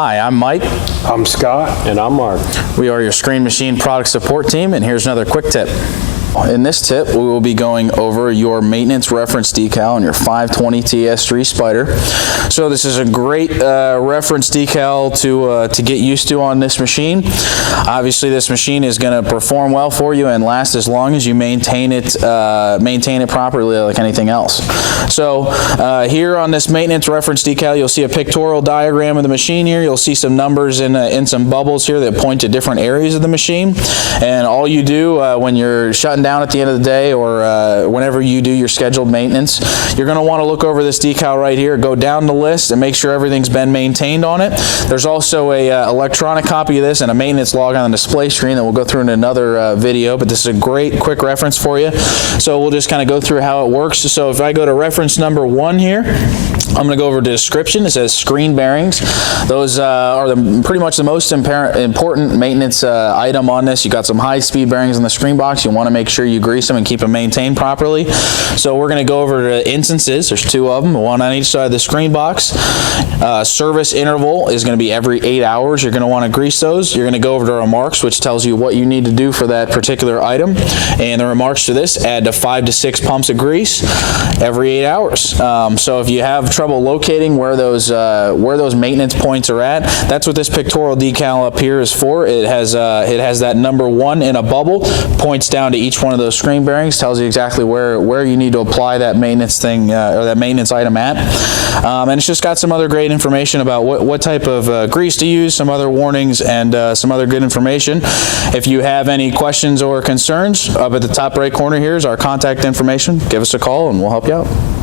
Hi, I'm Mike. I'm Scott. And I'm Mark. We are your Screen Machine product support team, and here's another quick tip. In this tip, we will be going over your maintenance reference decal on your 520 TS3 Spyder. So this is a great reference decal to get used to on this machine. Obviously, this machine is going to perform well for you and last as long as you maintain it properly, like anything else. So here on this maintenance reference decal, you'll see a pictorial diagram of the machine here. You'll see some numbers in some bubbles here that point to different areas of the machine. And all you do when you're shutting down at the end of the day or whenever you do your scheduled maintenance, you're going to want to look over this decal right here, go down the list and make sure everything's been maintained on it. There's also a electronic copy of this and a maintenance log on the display screen that we'll go through in another video, but this is a great quick reference for you. So we'll just kind of go through how it works. So if I go to reference number 1 here, I'm going to go over to description. It says screen bearings. Those are pretty much the most important maintenance item on this. You got some high-speed bearings in the screen box. You want to make sure you grease them and keep them maintained properly. So we're going to go over to instances. There's 2 of them, one on each side of the screen box. Service interval is going to be every 8 hours. You're going to want to grease those. You're going to go over to remarks, which tells you what you need to do for that particular item. And the remarks to this add to 5 to 6 pumps of grease every 8 hours. So if you have trouble locating where those maintenance points are at, that's what this pictorial decal up here is for. It has that number 1 in a bubble, points down to each one of those screen bearings, tells you exactly where you need to apply that maintenance thing or that maintenance item at. And it's just got some other great information about what type of grease to use, some other warnings, and some other good information. If you have any questions or concerns, up at the top right corner here is our contact information. Give us a call and we'll help you out.